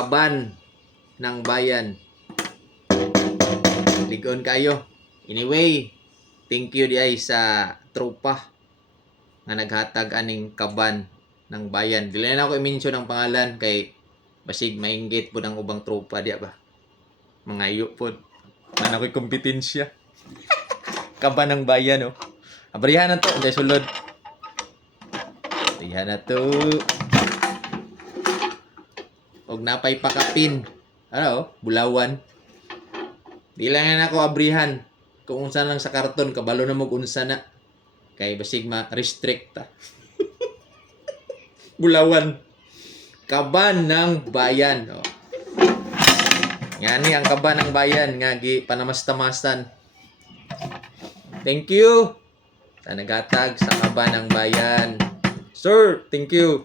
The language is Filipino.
kaban ng bayan. Ligon kayo. Anyway, thank you di ay sa tropa nga naghatag aning kaban ng bayan. Dili na ako i-mention ang pangalan kay basig mainggit po ng ubang tropa diya ba. Mangayo po. Ano ko'y kompetensya. Kaban ng bayan oh. Abrihan na to, dahil sulod. Abrihan na to. Og napay pakapin. Ano, bulawan. Di lang na ako abrihan. Kung unsa lang sa karton, kabalo na mag-unsa na. Kay basig ma-restrict ta. Bulawan. Kaban ng bayan. Oh. Yan ang kaban ng bayan nga gi panamas-tamasan. Thank you sa nagatag sa kaban ng bayan. Sir, thank you.